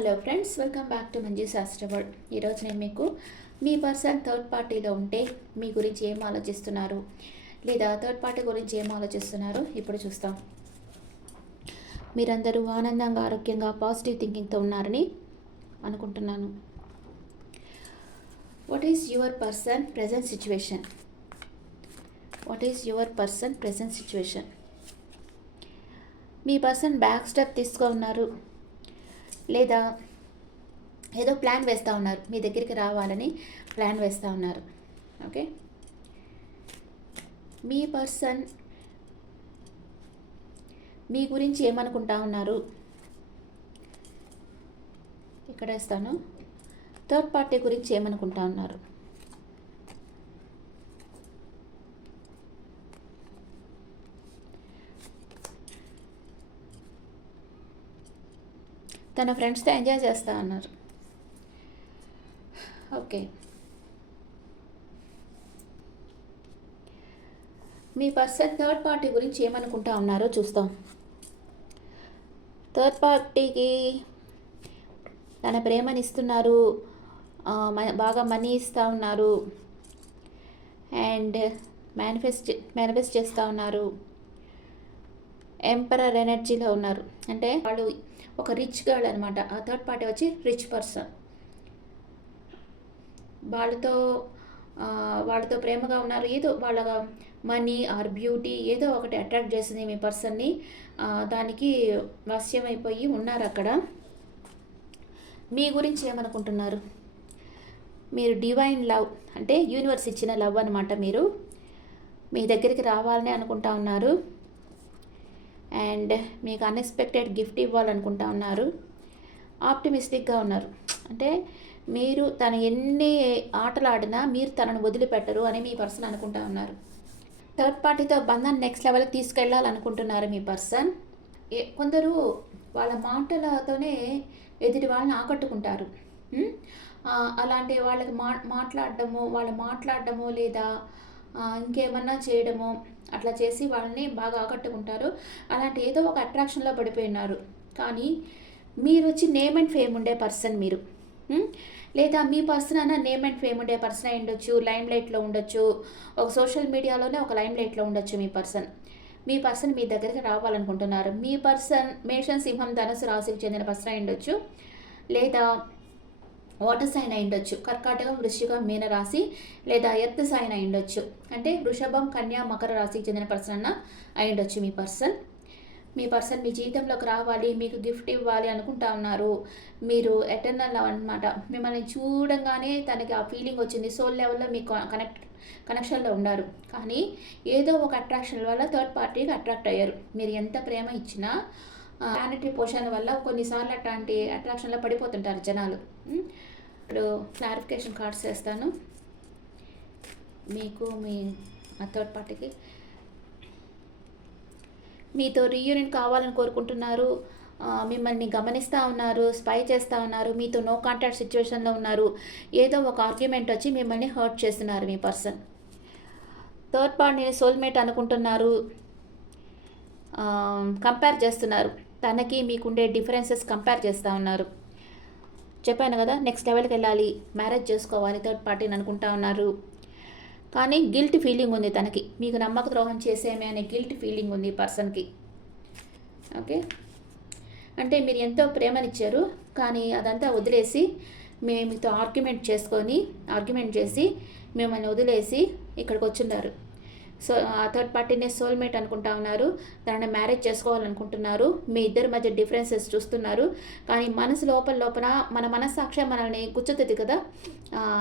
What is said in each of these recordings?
Hello friends, welcome back to Manji శాస్త్ర world. ఈరోజు నేను మీకు మీ పర్సన్ థర్డ్ పార్టీలో ఉంటే మీ గురించి ఏం ఆలోచిస్తున్నారు, లేదా థర్డ్ పార్టీ గురించి ఏం ఆలోచిస్తున్నారు ఇప్పుడు చూస్తాం. మీరందరూ ఆనందంగా, ఆరోగ్యంగా, పాజిటివ్ థింకింగ్తో ఉన్నారని అనుకుంటున్నాను. What is your person present situation? What is your person present situation? Me person back step ఉన్నారు, లేదా ఏదో ప్లాన్ వేస్తూ ఉన్నారు, మీ దగ్గరికి రావాలని ప్లాన్ వేస్తూ ఉన్నారు. ఓకే, మీ పర్సన్ మీ గురించి ఏమనుకుంటా ఉన్నారు ఇక్కడ వేస్తాను. థర్డ్ పార్టీ గురించి ఏమనుకుంటా ఉన్నారు? తన ఫ్రెండ్స్తో ఎంజాయ్ చేస్తూ ఉన్నారు. ఓకే, మీ పర్సన్ థర్డ్ పార్టీ గురించి ఏమనుకుంటా ఉన్నారో చూస్తాం. థర్డ్ పార్టీకి తన ప్రేమని ఇస్తున్నారు, బాగా మనీ ఇస్తూ ఉన్నారు, అండ్ మేనిఫెస్ట్ చేస్తూ ఉన్నారు. ఎంపరర్ ఎనర్జీలో ఉన్నారు. అంటే వాళ్ళు ఒక రిచ్ గర్ల్ అనమాట. ఆ థర్డ్ పార్టీ వచ్చి రిచ్ పర్సన్. వాళ్ళతో ప్రేమగా ఉన్నారు. ఏదో వాళ్ళ మనీ ఆర్ బ్యూటీ ఏదో ఒకటి అట్రాక్ట్ చేసింది మీ పర్సన్ని. దానికి వశ్యమైపోయి ఉన్నారు అక్కడ. మీ గురించి ఏమనుకుంటున్నారు? మీరు డివైన్ లవ్, అంటే యూనివర్స్ ఇచ్చిన లవ్ అనమాట. మీరు మీ దగ్గరికి రావాలని అనుకుంటా ఉన్నారు, అండ్ మీకు అన్ఎక్స్పెక్టెడ్ గిఫ్ట్ ఇవ్వాలనుకుంటా ఉన్నారు. ఆప్టిమిస్టిక్గా ఉన్నారు. అంటే మీరు తను ఎన్ని ఆటలు ఆడినా మీరు తనను వదిలిపెట్టరు అని మీ పర్సన్ అనుకుంటా ఉన్నారు. థర్డ్ పార్టీతో బంధాన్ని నెక్స్ట్ లెవెల్కి తీసుకెళ్ళాలనుకుంటున్నారు మీ పర్సన్. కొందరు వాళ్ళ మాటలతోనే ఎదుటి వాళ్ళని ఆకట్టుకుంటారు. అలాంటి వాళ్ళకి వాళ్ళు మాట్లాడడము లేదా ఇంకేమన్నా చేయడము అట్లా చేసి వాళ్ళని బాగా ఆకట్టుకుంటారు. అలాంటి ఏదో ఒక అట్రాక్షన్లో పడిపోయినారు. కానీ మీరు వచ్చి నేమ్ అండ్ ఫేమ్ ఉండే పర్సన్ మీరు, లేదా మీ పర్సన్ అన్న నేమ్ అండ్ ఫేమ్ ఉండే పర్సన్ అయి ఉండొచ్చు, లైమ్ లైట్లో ఉండొచ్చు, ఒక సోషల్ మీడియాలోనే ఒక లైమ్ లైట్లో ఉండొచ్చు. మీ పర్సన్ మీ దగ్గరికి రావాలనుకుంటున్నారు. మీ పర్సన్ మేషన్, సింహం, ధనుసు రాశికి చెందిన పర్సన్ అయి ఉండొచ్చు, లేదా వాటర్ సైన్ అయి ఉండొచ్చు. కర్కాటకం, వృశ్చికం, మీన రాశి, లేదా ఎర్త్ సైన్ అయి ఉండొచ్చు. అంటే వృషభం, కన్యా, మకర రాశికి చెందిన పర్సన్ అన్న అయి ఉండొచ్చు. మీ పర్సన్ మీ జీవితంలోకి రావాలి, మీకు గిఫ్ట్ ఇవ్వాలి అనుకుంటా ఉన్నారు. మీరు ఎటర్నల్ అనమాట. మిమ్మల్ని చూడంగానే తనకి ఆ ఫీలింగ్ వచ్చింది. సోల్ లెవెల్లో మీకు కనెక్షన్లో ఉన్నారు. కానీ ఏదో ఒక అట్రాక్షన్ వల్ల థర్డ్ పార్టీకి అట్రాక్ట్ అయ్యారు. మీరు ఎంత ప్రేమ ఇచ్చినా ప్లానెటరీ పోషన్ వల్ల కొన్నిసార్లు అట్లాంటి అట్రాక్షన్లో పడిపోతుంటారు జనాలు. ఇప్పుడు క్లారిఫికేషన్ కార్డ్స్ వేస్తాను మీకు. మీ థర్డ్ పార్టీకి మీతో రీయూనియన్ కావాలని కోరుకుంటున్నారు. మిమ్మల్ని గమనిస్తూ ఉన్నారు, స్పై చేస్తూ ఉన్నారు, మీతో నో కాంటాక్ట్ సిచ్యువేషన్లో ఉన్నారు. ఏదో ఒక ఆర్గ్యుమెంట్ వచ్చి మిమ్మల్ని హర్ట్ చేస్తున్నారు మీ పర్సన్. థర్డ్ పార్టీని సోల్మేట్ అనుకుంటున్నారు, కంపేర్ చేస్తున్నారు. తనకి మీకుండే డిఫరెన్సెస్ కంపేర్ చేస్తూ ఉన్నారు. చెప్పాను కదా, నెక్స్ట్ లెవెల్కి వెళ్ళాలి, మ్యారేజ్ చేసుకోవాలి థర్డ్ పార్టీని అనుకుంటా ఉన్నారు. కానీ గిల్ట్ ఫీలింగ్ ఉంది తనకి. మీకు నమ్మక ద్రోహం చేసేమే అనే గిల్ట్ ఫీలింగ్ ఉంది పర్సన్కి. ఓకే, అంటే మీరు ఎంతో ప్రేమనిచ్చారు, కానీ అదంతా వదిలేసి మీతో ఆర్గ్యుమెంట్ చేసి మిమ్మల్ని వదిలేసి ఇక్కడికి వచ్చిన్నారు. సో ఆ థర్డ్ పార్టీనే సోల్మేట్ అనుకుంటా ఉన్నారు. తనని మ్యారేజ్ చేసుకోవాలనుకుంటున్నారు. మీ ఇద్దరి మధ్య డిఫరెన్సెస్ చూస్తున్నారు. కానీ మనసు లోపల మన మనస్సాక్షి మనల్ని గుచ్చుతుంది కదా,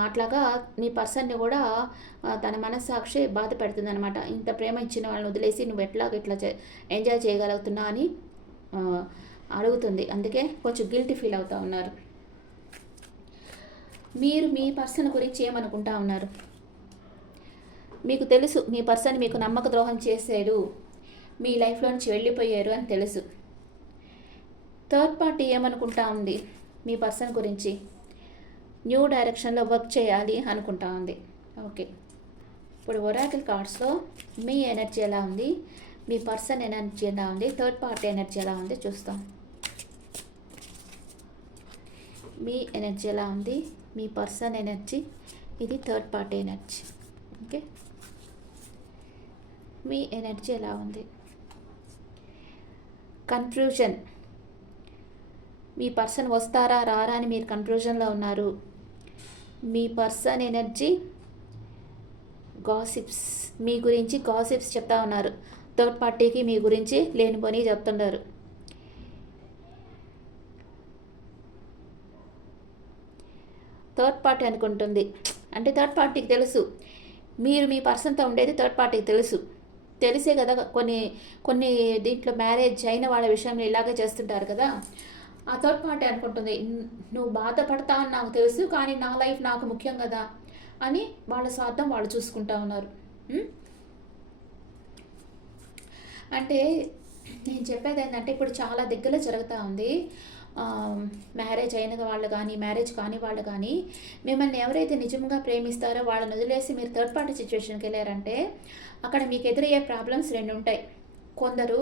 అట్లాగా మీ పర్సన్ని కూడా తన మనస్సాక్షి బాధ పెడుతుంది అనమాట. ఇంత ప్రేమ ఇచ్చిన వాళ్ళని వదిలేసి నువ్వు ఇట్లా ఎంజాయ్ చేయగలుగుతున్నా అని అడుగుతుంది. అందుకే కొంచెం గిల్టీ ఫీల్ అవుతూ ఉన్నారు. మీరు మీ పర్సన్ గురించి ఏమనుకుంటా ఉన్నారు? మీకు తెలుసు మీ పర్సన్ మీకు నమ్మక ద్రోహం చేశారు, మీ లైఫ్లో నుంచి వెళ్ళిపోయారు అని తెలుసు. థర్డ్ పార్టీ ఏమనుకుంటా ఉంది మీ పర్సన్ గురించి? న్యూ డైరెక్షన్లో వర్క్ చేయాలి అనుకుంటా ఉంది. ఓకే, ఇప్పుడు ఒరాకిల్ కార్డ్స్లో మీ ఎనర్జీ ఎలా ఉంది, మీ పర్సన్ ఎనర్జీ ఎలా ఉంది, థర్డ్ పార్టీ ఎనర్జీ ఎలా ఉంది చూస్తాం. మీ ఎనర్జీ ఎలా ఉంది, మీ పర్సన్ ఎనర్జీ, ఇది థర్డ్ పార్టీ ఎనర్జీ. ఓకే, మీ ఎనర్జీ ఎలా ఉంది? కన్ఫ్యూజన్, మీ పర్సన్ వస్తారా రారా అని మీరు కన్ఫ్యూజన్లో ఉన్నారు. మీ పర్సన్ ఎనర్జీ గాసిప్స్, మీ గురించి గాసిప్స్ చెప్తా ఉన్నారు. థర్డ్ పార్టీకి మీ గురించి లేనిపోని చెప్తున్నారు. థర్డ్ పార్టీ అనుకుంటుంది, అంటే థర్డ్ పార్టీకి తెలుసు మీరు మీ పర్సన్తో ఉండేది. థర్డ్ పార్టీకి తెలిసే కదా కొన్ని కొన్ని దీంట్లో మ్యారేజ్ అయిన వాళ్ళ విషయంలో ఇలాగే చేస్తుంటారు కదా. ఆ థర్డ్ పార్టీ అనుకుంటుంది, నువ్వు బాధపడతా అని నాకు తెలుసు, కానీ నా లైఫ్ నాకు ముఖ్యం కదా అని వాళ్ళ స్వార్థం వాళ్ళు చూసుకుంటా ఉన్నారు. అంటే నేను చెప్పేది ఏంటంటే, ఇప్పుడు చాలా దగ్గరలో జరుగుతూ ఉంది. మ్యారేజ్ అయిన వాళ్ళు కానీ, మ్యారేజ్ కాని వాళ్ళు కానీ, మిమ్మల్ని ఎవరైతే నిజంగా ప్రేమిస్తారో వాళ్ళని వదిలేసి మీరు థర్డ్ పార్టీ సిచ్యువేషన్కి వెళ్ళారంటే అక్కడ మీకు ఎదురయ్యే ప్రాబ్లమ్స్ రెండు ఉంటాయి. కొందరు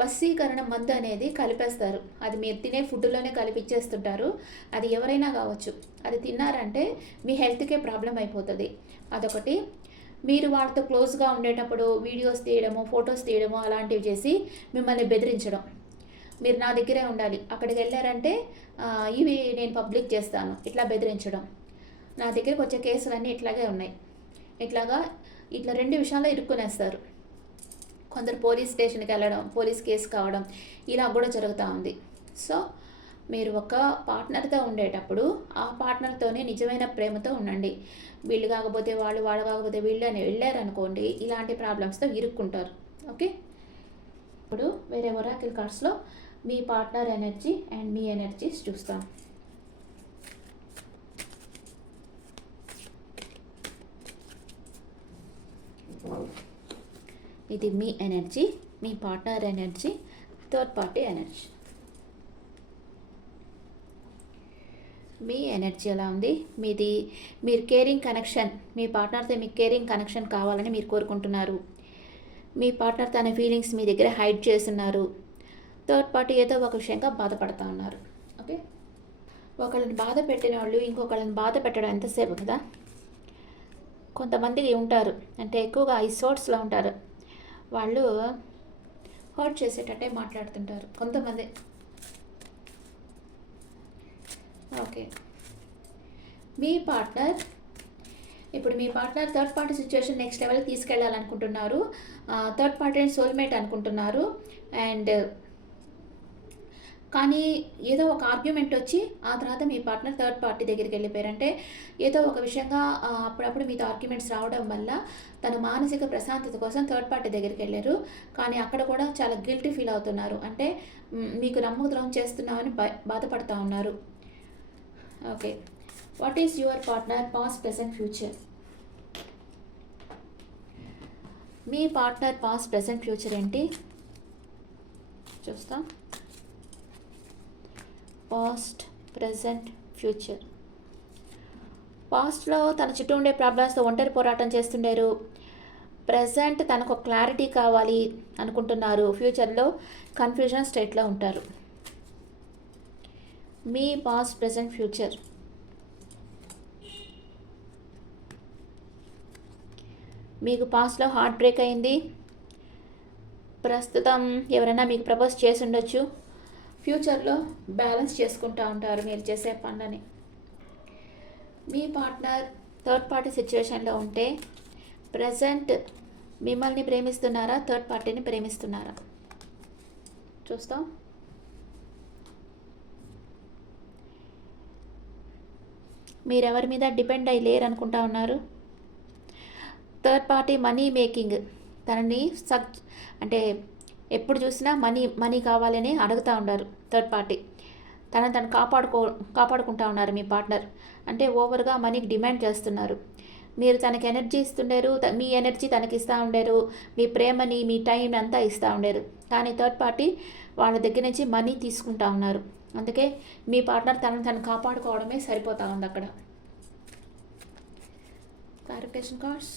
వశీకరణ మందు అనేది కలిపేస్తారు, అది మీరు తినే ఫుడ్లోనే కలిపిచ్చేస్తుంటారు. అది ఎవరైనా కావచ్చు, అది తిన్నారంటే మీ హెల్త్కే ప్రాబ్లం అయిపోతుంది. అదొకటి. మీరు వాళ్ళతో క్లోజ్గా ఉండేటప్పుడు వీడియోస్ తీయడము, ఫొటోస్ తీయడము అలాంటివి చేసి మిమ్మల్ని బెదిరించడం. మీరు నా దగ్గరే ఉండాలి, అక్కడికి వెళ్ళారంటే ఇవి నేను పబ్లిక్ చేస్తాను, ఇట్లా బెదిరించడం. నా దగ్గరికి వచ్చే కేసులన్నీ ఇట్లాగే ఉన్నాయి. ఇట్లా రెండు విషయాల్లో ఇరుక్కునేస్తారు. కొందరు పోలీస్ స్టేషన్కి వెళ్ళడం, పోలీస్ కేసు కావడం, ఇలా కూడా జరుగుతూ ఉంది. సో మీరు ఒక పార్ట్నర్తో ఉండేటప్పుడు ఆ పార్ట్నర్తోనే నిజమైన ప్రేమతో ఉండండి. వీళ్ళు కాకపోతే వాళ్ళు, వాళ్ళు కాకపోతే వీళ్ళు అని వెళ్ళారనుకోండి, ఇలాంటి ప్రాబ్లమ్స్తో ఇరుక్కుంటారు. ఓకే, ఇప్పుడు వేరే ఒరాకిల్ కార్డ్స్లో మీ పార్ట్నర్ ఎనర్జీ అండ్ మీ ఎనర్జీస్ చూస్తాం. ఇది మీ ఎనర్జీ, మీ partner energy, third party energy. మీ ఎనర్జీ ఎలా ఉంది? మీరు కేరింగ్ కనెక్షన్, మీ పార్ట్నర్తో మీకు కేరింగ్ కనెక్షన్ కావాలని మీరు కోరుకుంటున్నారు. మీ పార్ట్నర్ తన ఫీలింగ్స్ మీ దగ్గర హైడ్ చేస్తున్నారు. థర్డ్ పార్టీ ఏదో ఒక విషయంగా బాధపడుతూ ఉన్నారు. ఓకే, ఒకళ్ళని బాధ పెట్టిన వాళ్ళు ఇంకొకళ్ళని బాధ పెట్టడం ఎంతసేపు కదా. కొంతమందికి ఉంటారు, అంటే ఎక్కువగా ఈ సోర్స్లో ఉంటారు, వాళ్ళు హర్ట్ చేసేటట్టే మాట్లాడుతుంటారు కొంతమంది. ఓకే, మీ partner third party situation next లెవెల్కి తీసుకెళ్ళాలనుకుంటున్నారు. థర్డ్ పార్టీని సోల్మేట్ అనుకుంటున్నారు. అండ్ కానీ ఏదో ఒక ఆర్గ్యుమెంట్ వచ్చి ఆ తర్వాత మీ పార్ట్నర్ థర్డ్ పార్టీ దగ్గరికి వెళ్ళిపోయారంటే ఏదో ఒక విషయంగా అప్పుడప్పుడు మీతో ఆర్గ్యుమెంట్స్ రావడం వల్ల తన మానసిక ప్రశాంతత కోసం థర్డ్ పార్టీ దగ్గరికి వెళ్ళారు. కానీ అక్కడ కూడా చాలా గిల్టీ ఫీల్ అవుతున్నారు, అంటే మీకు నమ్మకద్రోహం చేస్తున్నామని బాధపడుతూ ఉన్నారు. Okay, what is your partner past, present, future? Me partner past, present, future ఏంటి చూస్తాం. Past, present, future. పాస్ట్లో తన చుట్టూ ఉండే ప్రాబ్లమ్స్తో ఒంటరి పోరాటం చేస్తుండారు. ప్రజెంట్ తనకు క్లారిటీ కావాలి అనుకుంటున్నారు. ఫ్యూచర్లో కన్ఫ్యూజన్ స్టేట్లో ఉంటారు. మీ పాస్ట్, ప్రెజెంట్, ఫ్యూచర్. మీకు పాస్ట్లో హార్ట్ బ్రేక్ అయింది. ప్రస్తుతం ఎవరైనా మీకు ప్రపోజ్ చేసి ఉండొచ్చు. ఫ్యూచర్లో బ్యాలెన్స్ చేసుకుంటూ ఉంటారు మీరు చేసే పనులని. మీ పార్ట్నర్ థర్డ్ పార్టీ సిచ్యువేషన్లో ఉంటే ప్రజెంట్ మిమ్మల్ని ప్రేమిస్తున్నారా, థర్డ్ పార్టీని ప్రేమిస్తున్నారా చూస్తాం. మీరెవరి మీద డిపెండ్ అయ్యి లేరు అనుకుంటా ఉన్నారు. థర్డ్ పార్టీ మనీ మేకింగ్, తనని అంటే ఎప్పుడు చూసినా మనీ కావాలని అడుగుతూ ఉన్నారు. థర్డ్ పార్టీ తను కాపాడుకుంటా ఉన్నారు. మీ పార్ట్నర్ అంటే ఓవర్గా మనీకి డిమాండ్ చేస్తున్నారు. మీరు తనకి ఎనర్జీ ఇస్తుండారు, మీ ఎనర్జీ తనకి ఇస్తూ ఉండారు, మీ ప్రేమని, మీ టైం అంతా ఇస్తూ ఉండారు. కానీ థర్డ్ పార్టీ వాళ్ళ దగ్గర నుంచి మనీ తీసుకుంటా ఉన్నారు. అందుకే మీ పార్ట్నర్ తను కాపాడుకోవడమే సరిపోతూ ఉంది అక్కడ. Clarification cards.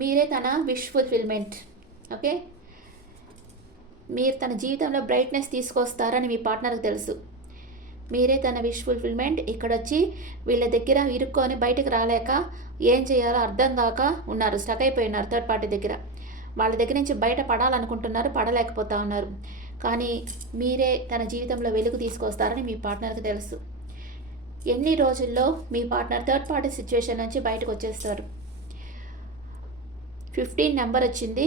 మీరే తన విష్ ఫుల్ఫిల్మెంట్. ఓకే, మీరు తన జీవితంలో బ్రైట్నెస్ తీసుకొస్తారని మీ పార్ట్నర్కి తెలుసు. మీరే తన విష్ ఫుల్ఫిల్మెంట్. ఇక్కడొచ్చి వీళ్ళ దగ్గర ఇరుక్కొని బయటకు రాలేక ఏం చేయాలో అర్థం కాక ఉన్నారు, స్టక్ అయిపోయి ఉన్నారు థర్డ్ పార్టీ దగ్గర. వాళ్ళ దగ్గర నుంచి బయట పడాలనుకుంటున్నారు, పడలేకపోతా ఉన్నారు. కానీ మీరే తన జీవితంలో వెలుగు తీసుకొస్తారని మీ పార్ట్నర్కి తెలుసు. ఎన్ని రోజుల్లో మీ పార్ట్నర్ థర్డ్ పార్టీ సిచ్యువేషన్ నుంచి బయటకు వచ్చేస్తారు. 15 నెంబర్ వచ్చింది.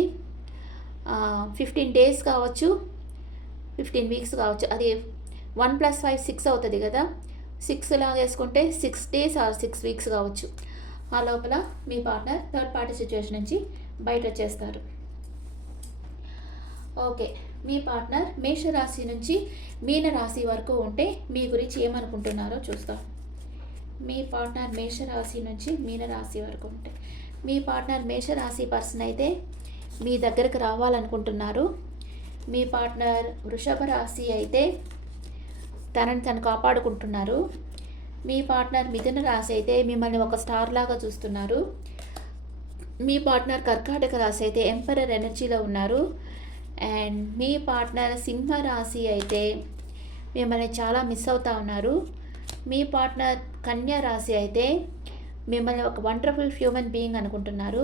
15 డేస్ కావచ్చు, 15 వీక్స్ కావచ్చు. అది 1 + 5 6 అవుతుంది కదా. 6 లాగా వేసుకుంటే 6 డేస్ ఆర్ 6 వీక్స్ కావచ్చు. ఆ లోపల మీ పార్ట్నర్ థర్డ్ పార్టీ సిచ్యువేషన్ నుంచి బయట వచ్చేస్తారు. ఓకే, మీ పార్ట్నర్ మేషరాశి నుంచి మీనరాశి వరకు ఉంటే మీ గురించి ఏమనుకుంటున్నారో చూస్తాం. మీ పార్ట్నర్ మేషరాశి నుంచి మీనరాశి వరకు ఉంటే, మీ పార్ట్నర్ మేషరాశి పర్సన్ అయితే మీ దగ్గరకు రావాలనుకుంటున్నారు. మీ పార్ట్నర్ వృషభ రాశి అయితే తనని తను కాపాడుకుంటున్నారు. మీ పార్ట్నర్ మిథున రాశి అయితే మిమ్మల్ని ఒక స్టార్ లాగా చూస్తున్నారు. మీ పార్ట్నర్ కర్కాటక రాశి అయితే ఎంపరర్ ఎనర్జీలో ఉన్నారు. అండ్ మీ పార్ట్నర్ సింహ రాశి అయితే మిమ్మల్ని చాలా మిస్ అవుతా ఉన్నారు. మీ పార్ట్నర్ కన్యా రాశి అయితే మిమ్మల్ని ఒక వండర్ఫుల్ హ్యూమన్ బీయింగ్ అనుకుంటున్నారు.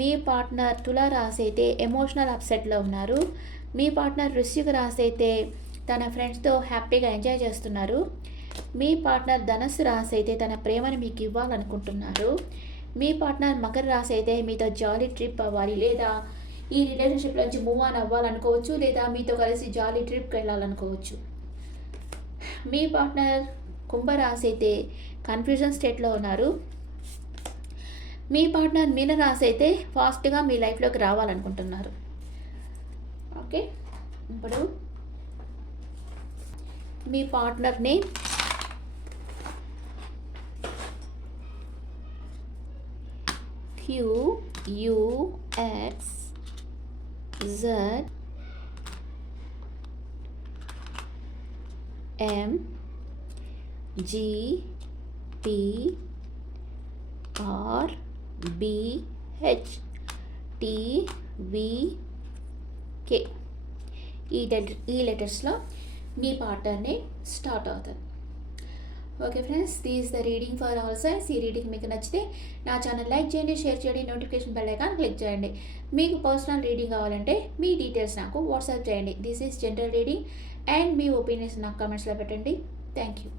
మీ పార్ట్నర్ తులా రాశి అయితే ఎమోషనల్ అప్సెట్లో ఉన్నారు. మీ పార్ట్నర్ వృశ్చిక రాశి అయితే తన ఫ్రెండ్స్తో హ్యాపీగా ఎంజాయ్ చేస్తున్నారు. మీ పార్ట్నర్ ధనస్సు రాశి అయితే తన ప్రేమను మీకు ఇవ్వాలనుకుంటున్నారు. మీ పార్ట్నర్ మకర రాశి అయితే మీతో జాలీ ట్రిప్ అవ్వాలి, లేదా ఈ రిలేషన్షిప్ నుంచి మూవ్ ఆన్ అవ్వాలనుకోవచ్చు, లేదా మీతో కలిసి జాలీ ట్రిప్కి వెళ్ళాలనుకోవచ్చు. మీ పార్ట్నర్ కుంభరాశి అయితే కన్ఫ్యూజన్ స్టేట్లో ఉన్నారు. మీ పార్ట్నర్ మీనరాశి అయితే ఫాస్ట్గా మీ లైఫ్లోకి రావాలనుకుంటున్నారు. ఓకే, ఇప్పుడు మీ పార్ట్నర్ని QUZMGPRBHTVK ఈ లెటర్స్లో మీ పార్ట్నర్ని స్టార్ట్ అవుతుంది. Okay friends, this the reading for all science. ఈ రీడింగ్ మీకు నచ్చితే నా ఛానల్ లైక్ చేయండి, షేర్ చేయండి, నోటిఫికేషన్ బెల్ ఐకాన్ క్లిక్ చేయండి. మీకు పర్సనల్ రీడింగ్ కావాలంటే మీ డీటెయిల్స్ నాకు వాట్సాప్ చేయండి. This is general reading and me opinions నాకు కామెంట్స్లో పెట్టండి. Thank you.